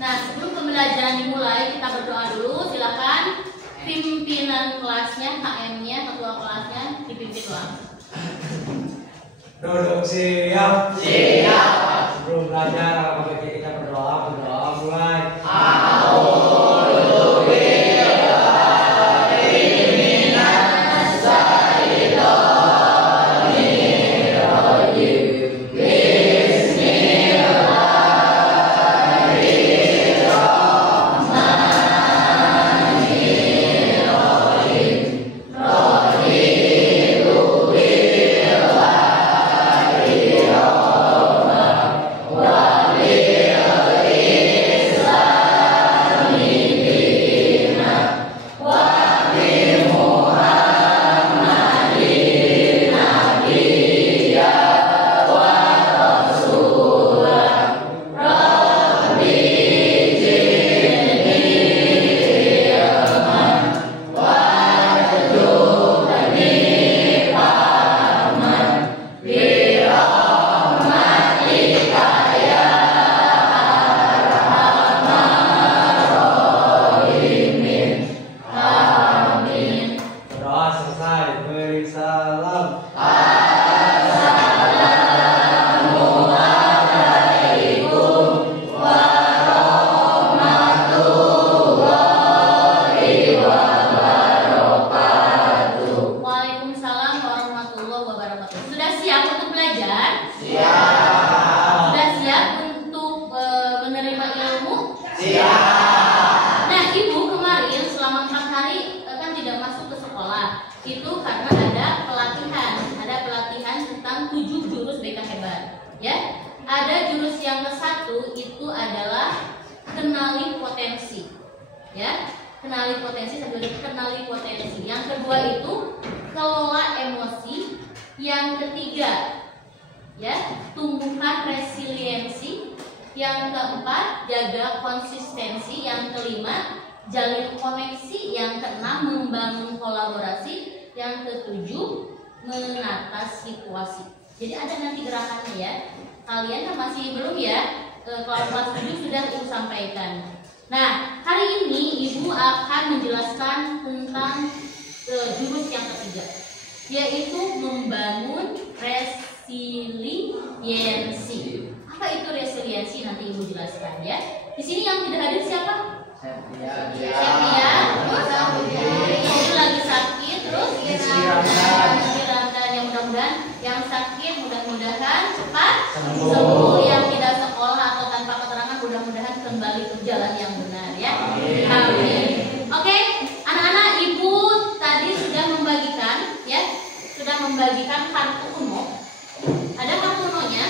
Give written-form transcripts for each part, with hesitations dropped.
Nah, sebelum pembelajaran dimulai, kita berdoa dulu. Silakan pimpinan kelasnya, HM-nya, ketua kelasnya dipimpin langsung. Duduk siap. Siap. Sebelum belajar, kita berdoa mulai. Kenali potensi. Yang kedua itu kelola emosi. Yang ketiga, ya, tumbuhkan resiliensi. Yang keempat, jaga konsistensi. Yang kelima, jalin koneksi. Yang keenam, membangun kolaborasi. Yang ketujuh, menata situasi. Jadi ada nanti gerakannya ya. Kalian kan masih belum ya? Kalau kelas 7 sudah Ibu sampaikan. Nah, hari ini Ibu akan menjelaskan tentang jurus yang ketiga, yaitu membangun resiliensi. Apa itu resiliensi? Nanti Ibu jelaskan ya. Di sini yang tidak hadir siapa? Sepia. Ini lagi sakit, terus istirahat. Yang mudah-mudahan yang sakit mudah-mudahan cepat sembuh. Yang tidak sekolah atau tanpa keterangan mudah-mudahan kembali ke jalan yang benar ya. Amin. Oke, anak-anak, Ibu tadi sudah membagikan kartu uno. Ada kartu unonya?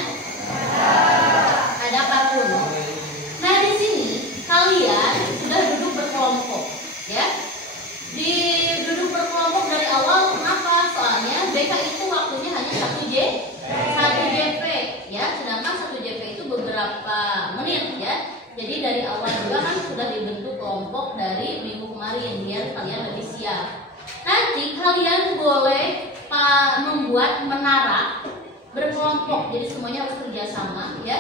Ada kartu uno. Nah, di sini kalian sudah duduk berkelompok ya. Duduk berkelompok dari awal. Kenapa? Soalnya BK itu waktunya hanya 1 JP ya, sedangkan 1 JP itu beberapa menit ya. Jadi dari awal juga kan sudah dibentuk kelompok dari minggu kemarin biar kalian lebih siap. Nanti kalian boleh membuat menara berkelompok. Jadi semuanya harus kerjasama ya.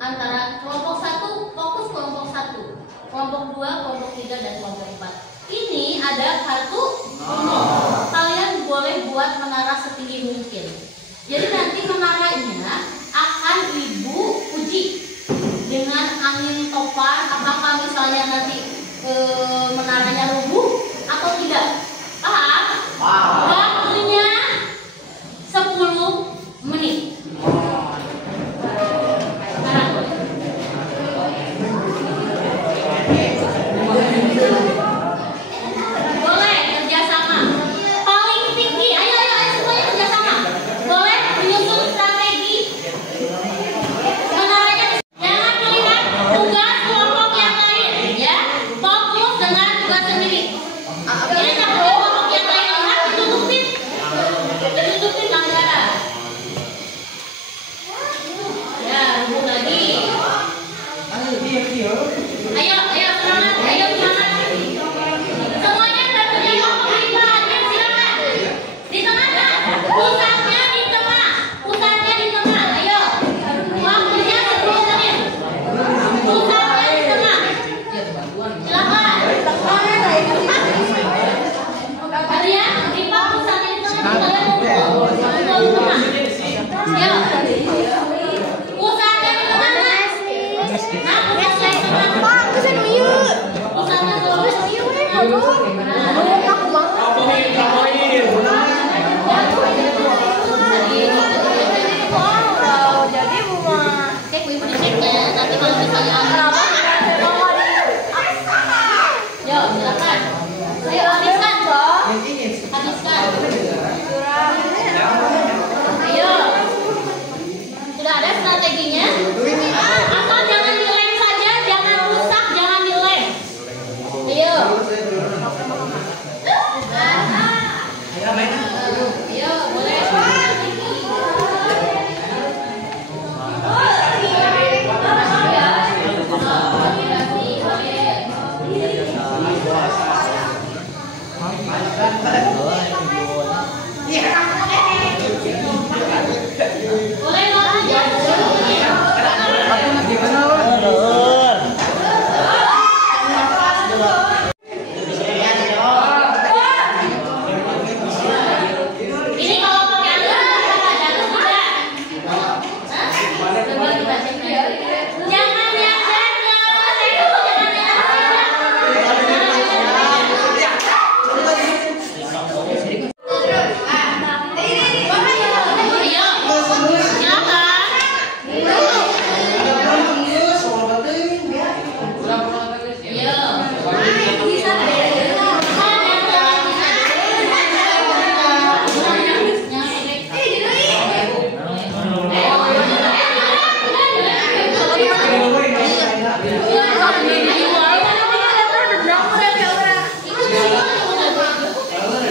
Antara kelompok 1 fokus kelompok 1, kelompok 2, kelompok 3 dan kelompok 4. Ini ada kartu kalian boleh buat menara setinggi mungkin. Jadi nanti menaranya akan Ibu uji dengan angin topan. Apakah misalnya nanti menaranya rubuh atau tidak? Paham? Waktunya 10 menit. Boleh kerjasama. Paling tinggi, ayo semuanya kerjasama. Boleh menyusun strategi. Menaranya jangan melihat tugas kelompok yang lain, ya. Fokus dengan ya. Nanti kalau misalnya yuk, silakan. Ayo habiskan. Habiskan. Ayo. Sudah ada strateginya? Atau jangan dilem saja, jangan rusak, jangan dilem. Ayo. Ayo, boleh. Boleh loh, ini kalau pakai jalur tidak. Hah? Coba kita cek lagi. Jangan yang ganjel, jangan yang ayo, silakan.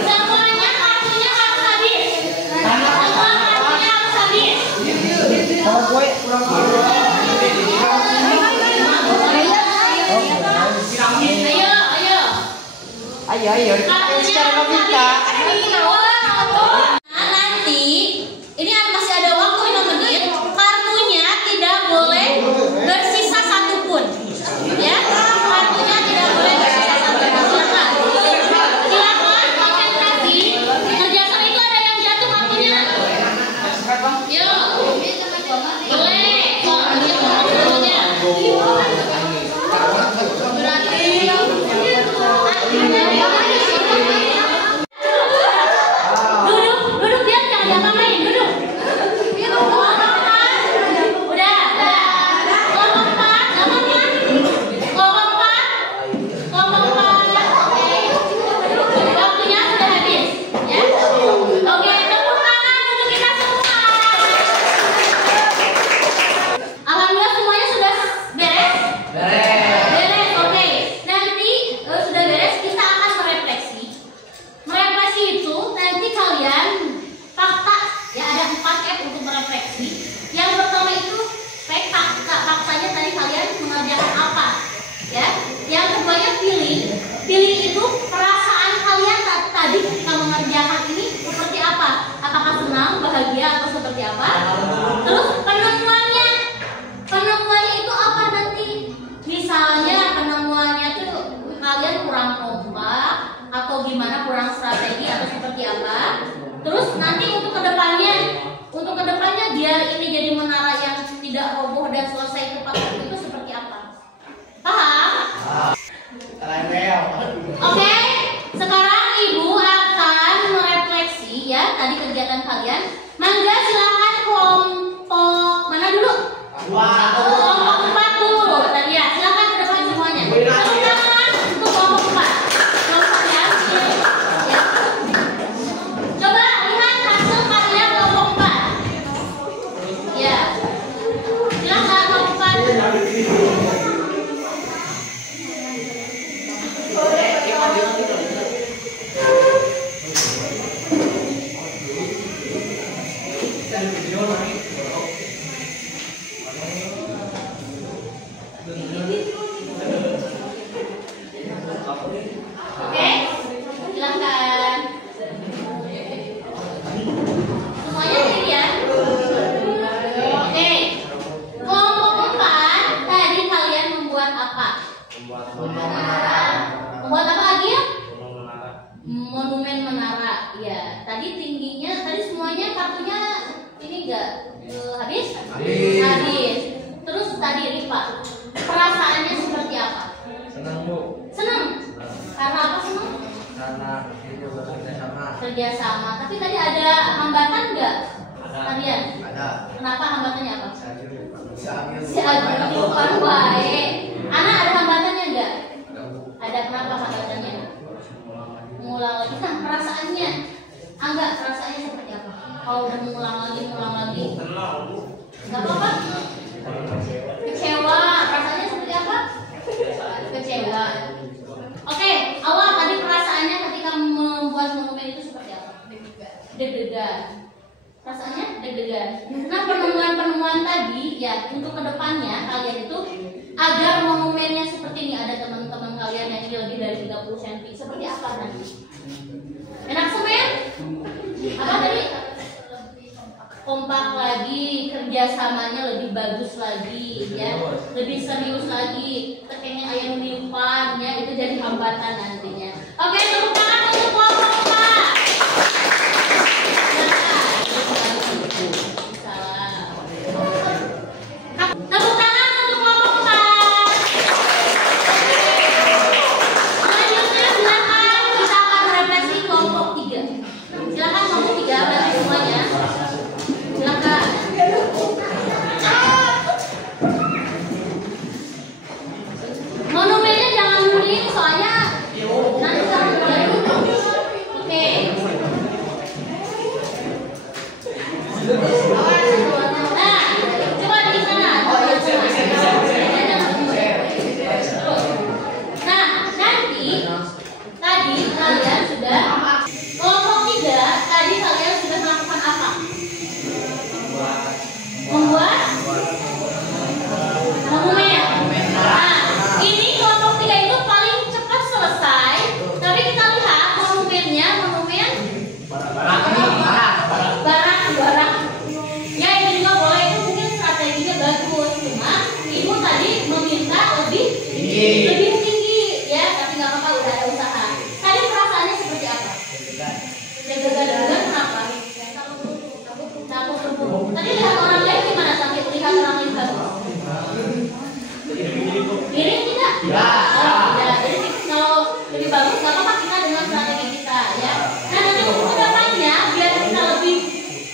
Semuanya kartunya harus habis. Semua kartunya harus habis. Ayo. Secara logika. Nanti ini masih ada waktu 5 menit. Kartunya tidak boleh bersisa satupun. Ya, kartunya tidak boleh bersisa satupun. Silakan konsentrasi. Kerjakan itu ada yang jatuh kartunya. Yuk. Boleh. Duduk dia jangan main, duduk. Kelompok 4. Udah. Kelompok 4, gampang. Kelompok 4. Oke. Waktunya sudah habis, ya. Oke, tepuk tangan untuk kita semua. Alhamdulillah semuanya sudah beres? Beres, oke. Nanti sudah beres, kita akan merefleksi. Merefleksi itu nanti kalian fakta, ya ada 4 F untuk merefleksi. Yang pertama itu faktanya tadi kalian mengerjakan apa, ya. Yang keduanya feeling. Feeling itu perasaan kalian tadi ketika mengerjakan ini seperti apa? Apakah senang, bahagia atau seperti apa? Terus penemuannya itu apa nanti? Misalnya penemuannya tuh kalian kurang kompak atau gimana, kurang strategi atau seperti apa? Terus nanti untuk kedepannya biar ini jadi menara yang tidak roboh dan selesai tepat waktu itu seperti apa? Paham? Oke, sekarang Ibu akan merefleksi ya tadi kegiatan kalian. Mangga silakan kelompok mana dulu? Kelompok 4 dulu tadi ya. Silakan ke depan semuanya. Tepuk tangan untuk kelompok 4. Kelompok ya. Coba lihat hasil karya kelompok 4. Ya. Silakan kelompok 4. Oke, silakan. Semuanya clear ya? Oke. Kelompok 4 tadi kalian membuat apa? Membuat apa lagi ya? Monumen menara. Ya, tadi tingginya tadi semuanya kartunya ini enggak habis? Habis. Terus tadi Rifa, perasaannya seperti apa? Senang, Bu. Senang. Karena apa senang? Karena itu kerjasama. Tapi tadi ada hambatan nggak? Kalian? Ada. Kenapa hambatannya apa? Saya Si Agung kelupaan baik. Anak ada hambatannya enggak? Ada, kenapa hambatannya? Mengulang lagi. Nah, perasaannya enggak, perasaannya seperti apa? Kalau udah mengulang lagi enggak apa-apa. Kecewa, rasanya seperti apa? Kecewa. Oke, awal tadi perasaannya ketika membuat monumen itu seperti apa? Deg-degan. Perasaannya deg-degan. Nah, penemuan-penemuan tadi ya untuk kedepannya kalian itu agar monumennya seperti ini, ada teman-teman kalian yang lebih dari 30 cm, seperti apa nanti? Enak semen? Apa tadi? Kompak lagi, kerjasamanya lebih bagus lagi, ya, lebih serius lagi. Terkayaknya ayam limpah, ya, itu jadi hambatan nantinya. Oke, tepuk tangan untuk kelompok 4. Tepuk tangan untuk kelompok 4. Selanjutnya silakan kita akan refleksi kelompok 3. Silakan kelompok 3 bagi semuanya. Silakan. Monumennya jangan mudik soalnya nanti kamu jadi. Oke. Nah, coba di sana. Nah, nanti tadi kalian sudah kelompok 3 tadi kalian sudah melakukan apa? Membuat monumen. Nah, ini kelompok 3 itu paling cepat selesai. Tapi kita lihat monumennya, monumen barang. Ya, itu juga boleh, itu mungkin strateginya bagus. Cuma ibu tadi meminta lebih tinggi, ya. Tapi nggak apa-apa, udah ada usaha. Tadi perasaannya seperti apa? Deg-degan, kenapa? Takut. Tadi lihat orang lain gimana? Sampai lihat orang lain bagus. Miring tidak? Tidak. Jadi kalau lebih bagus nggak apa-apa kita dengan strategi kita, ya. Nah, nanti untuk kedepannya biar kita lebih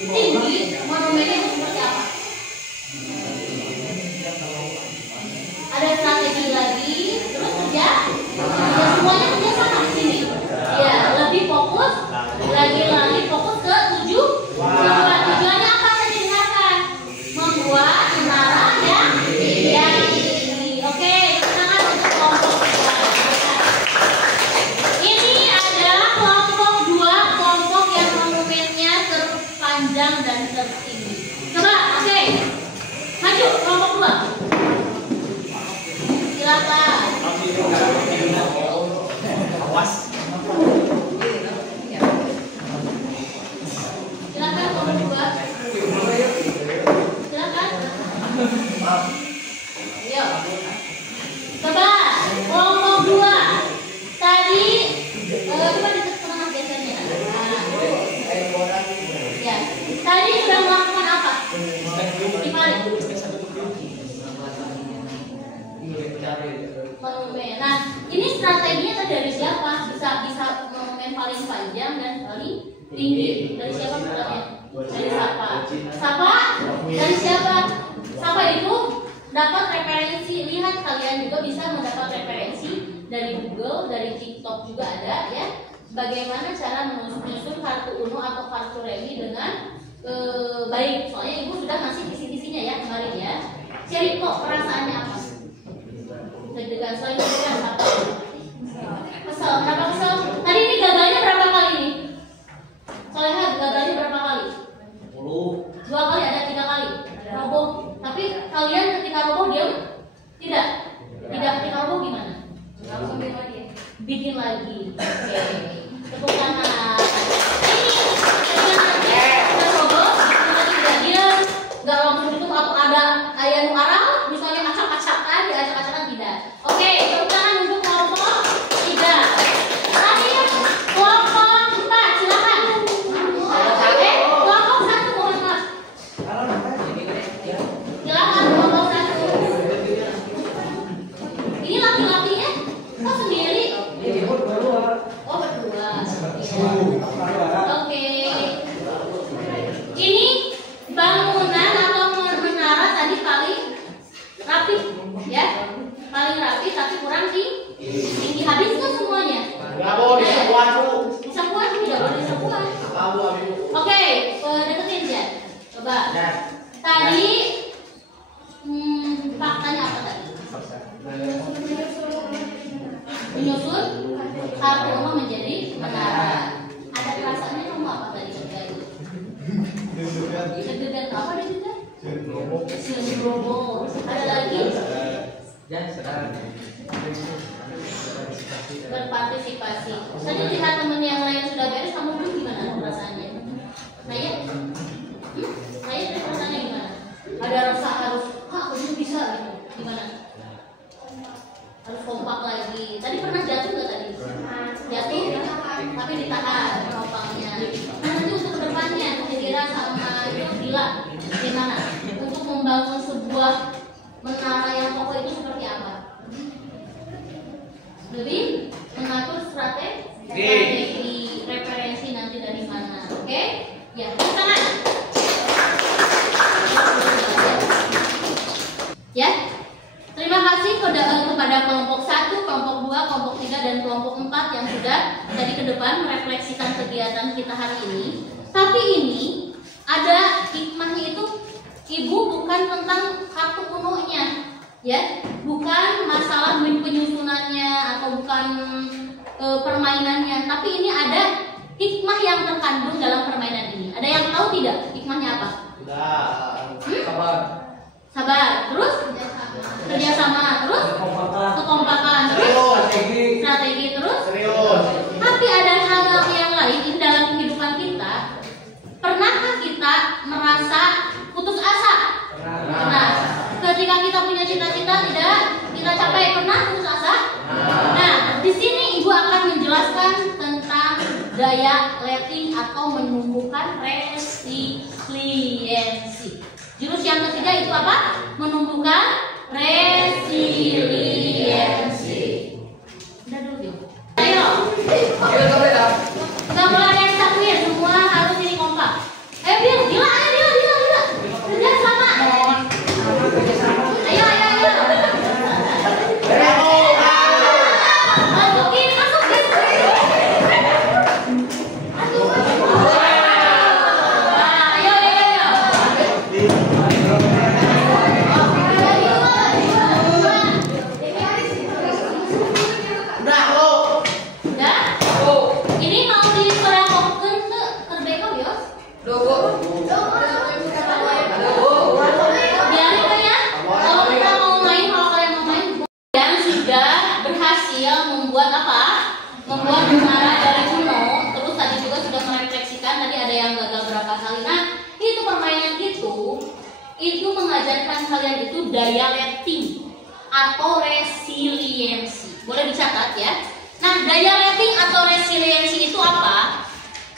tinggi, monumennya itu seperti apa? Ada strategi lagi, terus kerja. Ya, semuanya kerja sama di sini. Ya, lebih fokus, lagi fokus ke tujuannya apa tadi dengarkan? Membuat menara yang tinggi. Oke, tangan untuk kelompok 3. Ini adalah kelompok 2, kelompok yang monumennya terpanjang dan tertinggi. Coba, oke. Maju kelompok 2. Silakan. Awas. Silakan kelompok 2. Silakan. Ayo. Coba kelompok 2. Tadi coba di tengah gesernya. Ya. Tadi sudah melakukan apa? Dibalik. Monumen. Nah, ini strateginya tadi dari siapa? Bisa monumen paling panjang dan paling tinggi. Dari siapa pertanyaan? Dari siapa? Dari siapa? Sapa itu dapat referensi. Lihat, kalian juga bisa mendapat referensi dari Google, dari TikTok juga ada, ya. Bagaimana cara menyusun kartu Uno atau kartu Remi dengan baik. Soalnya ibu sudah ngasih kisi-kisinya ya kemarin, ya. Cari kok perasaannya apa? Deg-degan, selain deg-degan apa? Kesel, kenapa kesel? Tadi ini gagalnya berapa kali nih? Soalnya gagalnya berapa kali? 2 kali, ada 3 kali roboh. Tapi kalian ketika roboh diam? Tidak. Ketika roboh gimana? Langsung bikin lagi. Oke. Tepuk tangan. Ini ketika roboh, kita tidak diam, nggak langsung itu atau ada ayam arah, misalnya acak-acakan, diacak-acakan tidak. Oke, tepuk tangan untuk kelompok 3. Terakhir kelompok 4, silakan. Kelompok 1 mohon maaf. Silakan kelompok 1. Ini laki-lakinya kok sendiri? paling rapi tapi kurang tinggi. Habis nggak semuanya? Nggak boleh disapuan dulu. Disapuan, tidak boleh disapuan. Oke, deketin ya. Coba. Tadi faktanya apa tadi? Menyusun kartu uno menjadi menara. Ada perasaannya kamu apa tadi? Deg-degan apa deg-degan? Sembrobo. Ada lagi? Berpartisipasi. Tadi lihat temen yang lain sudah beres, kamu belum, gimana perasaannya? Naya? Naya perasaannya gimana? Ada rasa harus, aku belum bisa gitu. Gimana? Harus kompak lagi. Tadi pernah jatuh nggak tadi? Jatuh, tapi ditahan kompaknya. Nah, nanti untuk kedepannya, Dira sama Bila, gimana? Untuk membangun sebuah menara yang kokoh itu seperti apa? Lebih mengatur strategi referensi nanti dari mana? Oke? Ya, tangan. Ya. Terima kasih kepada kelompok 1, kelompok 2, kelompok 3, dan kelompok 4 yang sudah tadi ke depan merefleksikan kegiatan kita hari ini. Tapi ini ada hikmahnya itu, Ibu bukan tentang kartu unonya, ya, bukan masalah penyusunannya atau bukan permainannya, tapi ini ada hikmah yang terkandung dalam permainan ini. Ada yang tahu tidak hikmahnya apa? Sabar, terus kerjasama, terus kekompakan, terus strategi, terus serius. Tapi ada hal yang lain di dalam kehidupan kita. Pernahkah kita merasa putus asa? Pernah. Ketika kita punya cita-cita tidak kita capai, pernah putus asa? Nah, di sini Ibu akan menjelaskan tentang daya letting atau menumbuhkan resiliensi. Jurus yang ketiga itu apa? Menumbuhkan resiliensi. Udah dulu, Ibu. Ayo. Gak boleh ada yang takut, semua harus ini kompak. Bil, Bila. Kerja sama. Ayo. Masukin. Membuat menara dari uno. Terus tadi juga sudah merefleksikan, tadi ada yang gagal berapa kali. Nah, itu permainan itu mengajarkan kalian itu daya letting atau resiliensi. Boleh dicatat ya. Nah, daya letting atau resiliensi itu apa?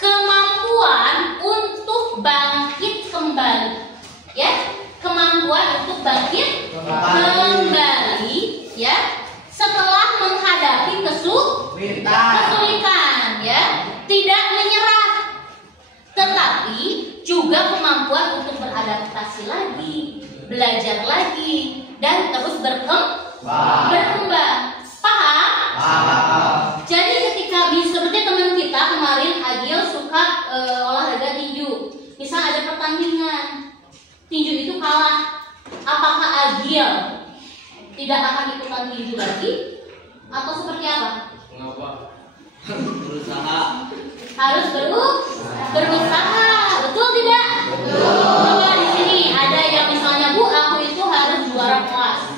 Kemampuan untuk bangkit kembali. Ya, kemampuan untuk bangkit kembali ya. Setelah menghadapi kesulitan, ya, tidak menyerah, tetapi juga kemampuan untuk beradaptasi lagi, belajar lagi, dan terus berkembang. Paham? Jadi ketika seperti teman kita kemarin, Agil suka olahraga tinju. Misal ada pertandingan, tinju itu kalah, apakah Agil tidak akan ikutan tinju lagi atau seperti apa? Mengapa? Harus berusaha, betul tidak? Coba di sini ada yang misalnya, Bu, aku itu harus juara kelas.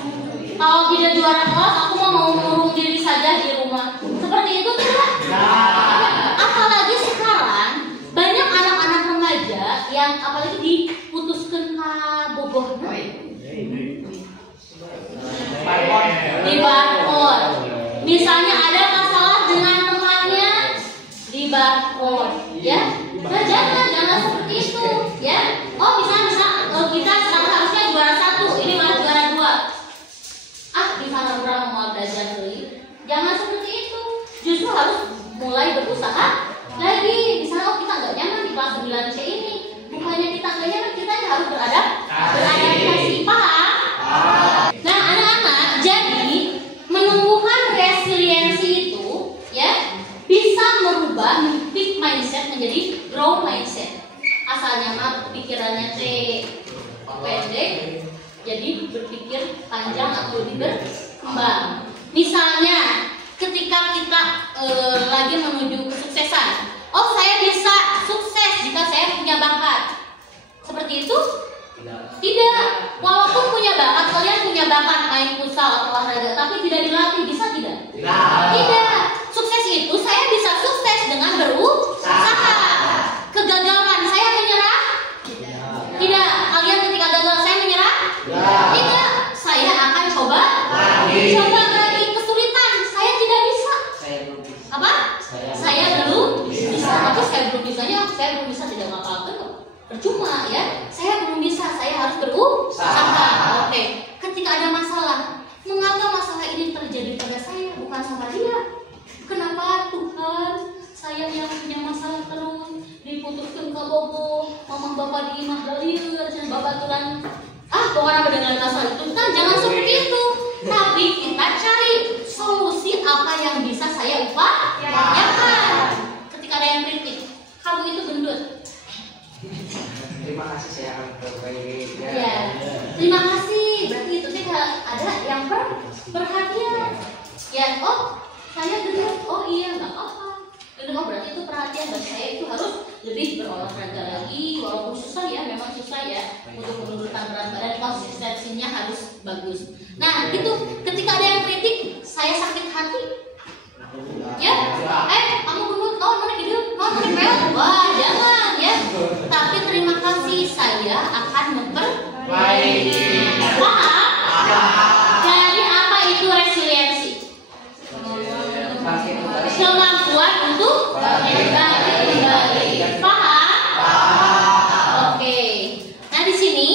Kalau tidak juara kelas, aku mau mengurung diri saja di rumah. Seperti itu tidak? Apalagi sekarang banyak anak-anak remaja yang apalagi diputuskan bogoh. Di barcode. Misalnya ada masalah dengan temannya di barcode, ya. Nah, jangan seperti itu, ya. Oh, misalnya kita sekarang harusnya juara 1, ini malah juara 2. Di sana berapa mau belajar dulu. Jangan seperti itu. Justru harus mulai berusaha lagi. Misalnya kita nggak nyaman di kelas 9C ini. Bukannya kita nggak nyaman, kita harus beradaptasi. Paham? Nah, anak-anak, jadi panjang atau lebih berkembang. Misalnya, ketika kita lagi menuju kesuksesan, oh saya bisa sukses jika saya punya bakat. Seperti itu? Tidak. Walaupun punya bakat, kalian punya bakat main futsal atau olahraga, tapi tidak dilatih, bisa tidak? Tidak. Sukses itu saya bisa sukses dengan berusaha. Kegagalan saya menyerah? Tidak. Kalian ketika gagal saya menyerah? Tidak. Saya akan coba lagi. Kesulitan saya tidak bisa. Apa? Saya belum bisa. Tapi saya belum bisa tidak apa-apa kok. Percuma ya. Saya belum bisa. Saya harus berusaha. Oke. Ketika ada masalah, mengapa masalah ini terjadi pada saya bukan sama dia? Kenapa Tuhan saya yang punya masalah terus diputuskan ke bobo, mama bapak di imah dalil dan bapak Tuhan pokoknya apa dengan masalah itu kan jangan seperti itu. Tapi kita cari solusi apa yang bisa saya upayakan. Ketika ada yang kritik, kamu itu gendut. Terima kasih, saya akan perbaiki. Ya. Terima kasih. Berarti itu ada yang perhatian. Ya, oh saya gendut. Oh iya, nggak apa-apa. Oh berarti itu perhatian dan saya itu harus lebih berolahraga lagi. Walaupun susah ya, memang susah ya untuk menurunkan berat badan, konsistensinya harus bagus. Nah itu ketika ada yang kritik, saya sakit hati. Ya, kamu gendut, mana gitu, mana peot. Wah jangan ya. Tapi terima kasih, saya akan memperbaiki. Paham? Jadi apa itu resiliensi? Kemampuan untuk kembali. Paham? Oke. Nah di sini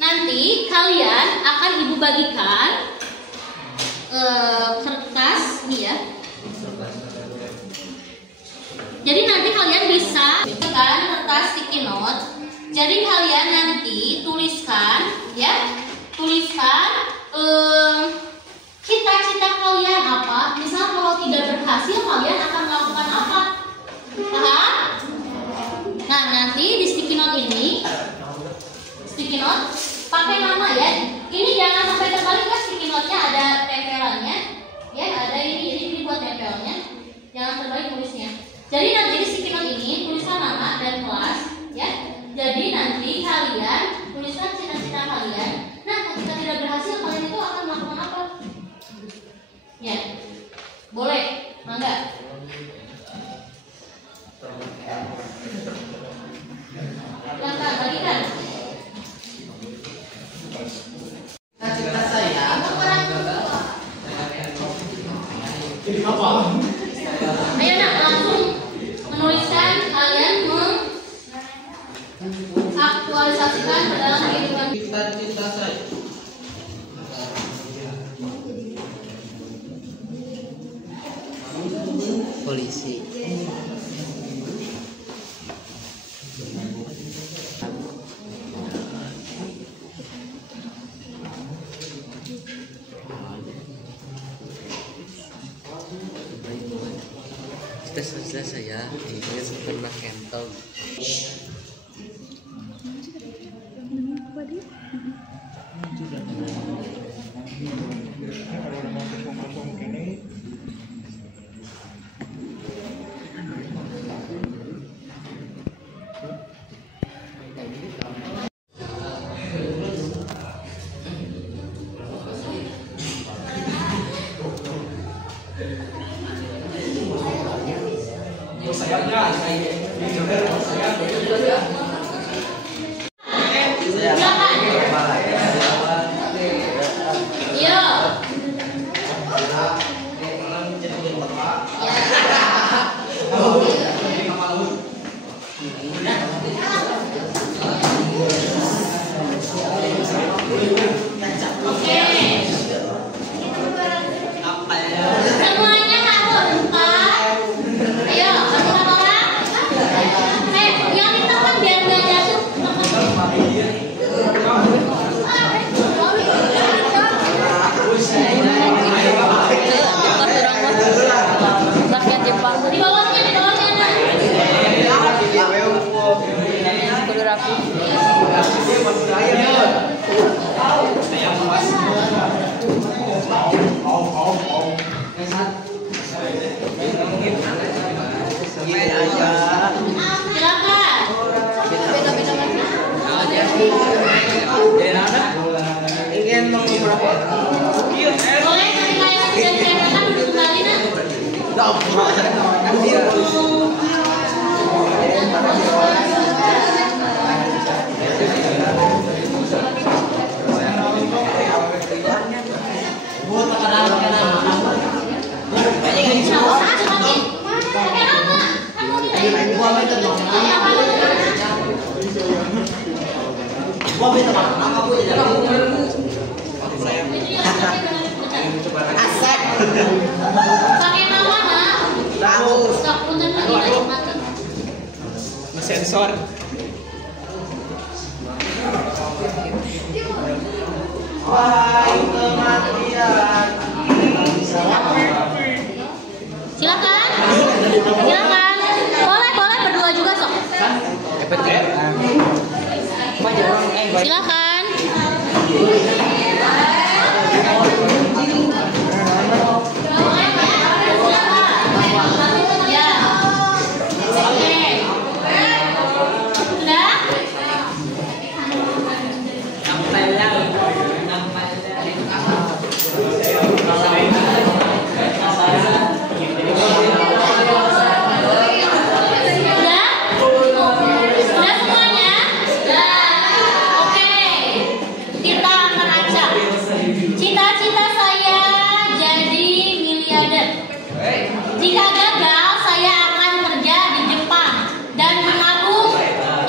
nanti kalian akan ibu bagikan kertas nih ya. Jadi nanti kalian bisa kan kertas sticky note. Jadi kalian nanti tuliskan ya, cita-cita kalian apa. Misal kalau tidak berhasil kalian akan melakukan apa? Paham? Nah nanti di sticky note pakai nama ya. Ini jangan sampai terbalik ya, sticky note-nya ada tempelannya. Ya ada ini buat tempelnya. Jangan terbalik tulisnya. Jadi nanti di sticky note ini tuliskan nama dan kelas ya. Jadi nanti kalian tuliskan cita-cita kalian. Nah ketika tidak berhasil kalian itu akan melakukan apa? Ya, boleh, mangga. Silakan bagikan. Cita-cita saya Jadi apa? Ayo nak langsung menuliskan kalian mengaktualisasikan ke dalam kehidupan. cita-cita saya polisi. Cita-cita saya ingin pernah kentong. Yang di depan biar Asek. Pakai nama nah. Tahu. Sok punten lagi mati. Sensor. Wahai kematian. Silakan. Silakan. Boleh berdua juga sok. Silakan. Ya. Oke. Sudah? Sudah semuanya? Sudah. Oke. Kita akan acak. Cita-cita saya jadi miliarder. Jika gagal, saya akan kerja di Jepang dan menabung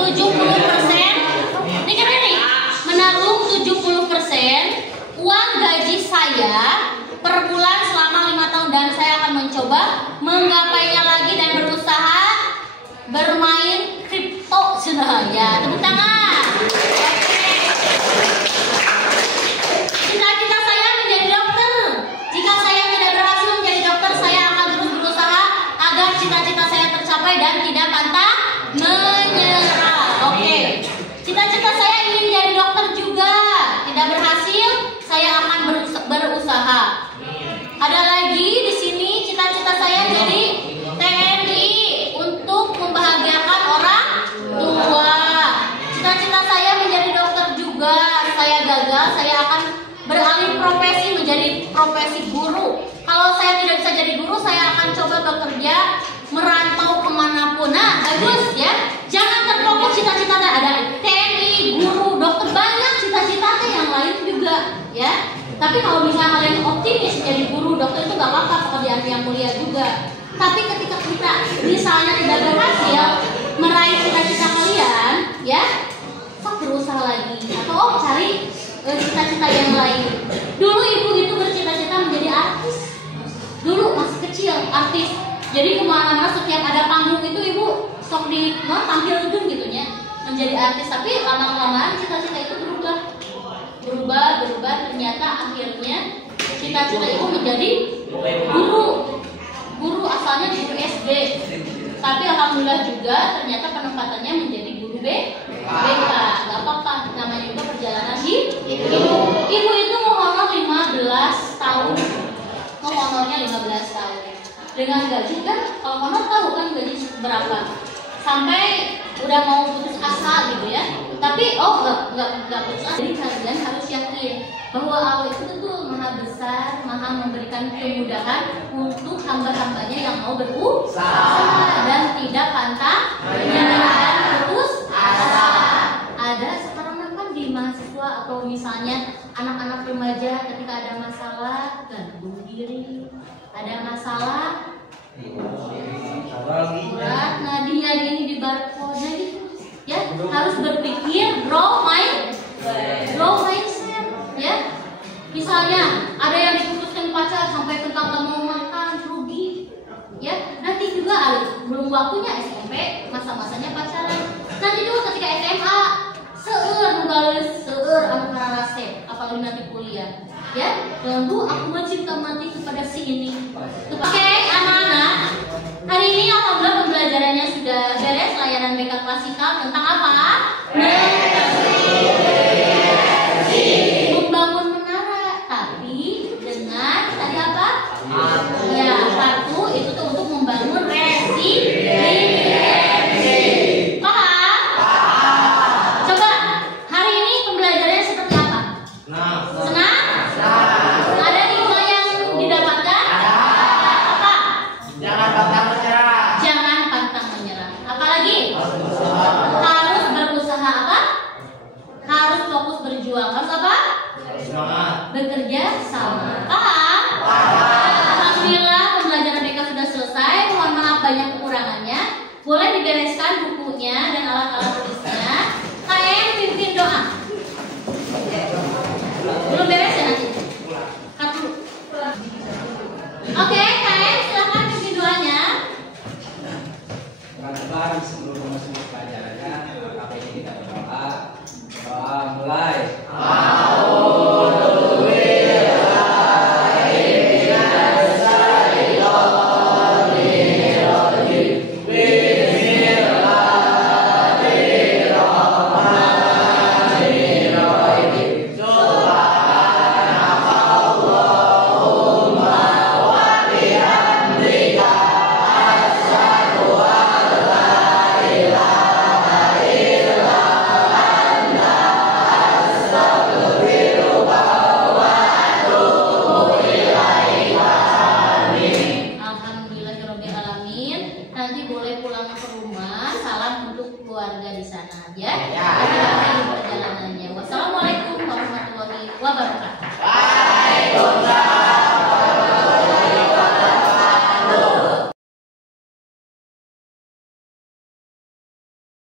70%. Dengar nih, menabung 70% uang gaji saya per bulan selama 5 tahun dan saya akan mencoba menggapainya lagi dan berusaha bermain kripto. Sudah ya, tepuk tangan. Cita-cita saya menjadi dokter. Jika saya tidak berhasil menjadi dokter, saya akan terus berusaha agar cita-cita saya tercapai dan tidak pantang menyerah. Oke. Cita-cita saya ingin menjadi dokter juga. Tidak berhasil, saya akan berusaha. Ada lagi di sini cita-cita saya jadi TNI untuk membahagiakan orang tua. Cita-cita saya menjadi dokter juga. Saya gagal, saya akan beralih profesi menjadi profesi guru. Kalau saya tidak bisa jadi guru, saya akan coba bekerja merantau kemanapun. Nah, bagus ya. Jangan terfokus cita-cita ada TNI, guru, dokter, banyak cita-cita yang lain juga ya. Tapi kalau misalnya kalian optimis jadi guru, dokter itu gak apa-apa, pekerjaan yang mulia juga. Tapi ketika kita misalnya tidak berhasil meraih cita-cita kalian, ya, sok berusaha lagi atau cari cita-cita yang lain. Dulu ibu itu bercita-cita menjadi artis. Dulu masih kecil artis. Jadi kemana-mana setiap ada panggung itu ibu sok di tampil gitu ya, menjadi artis. Tapi lama-kelamaan cita-cita itu berubah. Ternyata akhirnya cita-cita ibu menjadi guru. Guru asalnya guru SD. Tapi alhamdulillah juga ternyata penempatannya menjadi guru BK. Gak apa-apa, namanya juga perjalanan hidup. Ibu itu menghonor 15 tahun. Honornya 15 tahun. Dengan gaji kan, kalau honor tahu kan gaji berapa. Sampai udah mau putus asa gitu ya. Tapi nggak putus asa. Jadi kalian harus yakin bahwa Allah itu betul maha besar, maha memberikan kemudahan untuk hamba-hambanya yang mau berusaha dan tidak pantang menyerah dan putus asa. Ada sekarang kan di mahasiswa atau misalnya anak-anak remaja ketika ada masalah gantung diri, ada masalah berat nadinya ini di barcode gitu ya, harus berpikir grow mindset ya. Misalnya ada yang diputuskan pacar sampai tentang gak mau makan, rugi ya. Nanti juga belum waktunya SMP, masa-masanya pacaran. Nanti juga ketika SMA seueur anu karasep, apalagi nanti kuliah ya. Lalu aku cinta mati kepada si ini. Oke, anak-anak, hari ini alhamdulillah pembelajarannya sudah beres. Layanan BK klasikal tentang apa? Membangun menara, tapi dengan tadi apa? Ya, satu itu tuh untuk membangun resiliensi. Paham? Coba hari ini pembelajarannya seperti apa? Senang? Ada nilai yang didapatkan? Apa? nanti boleh pulang ke rumah. Salam untuk keluarga di sana, ya. Ya. Hati-hati di perjalanannya.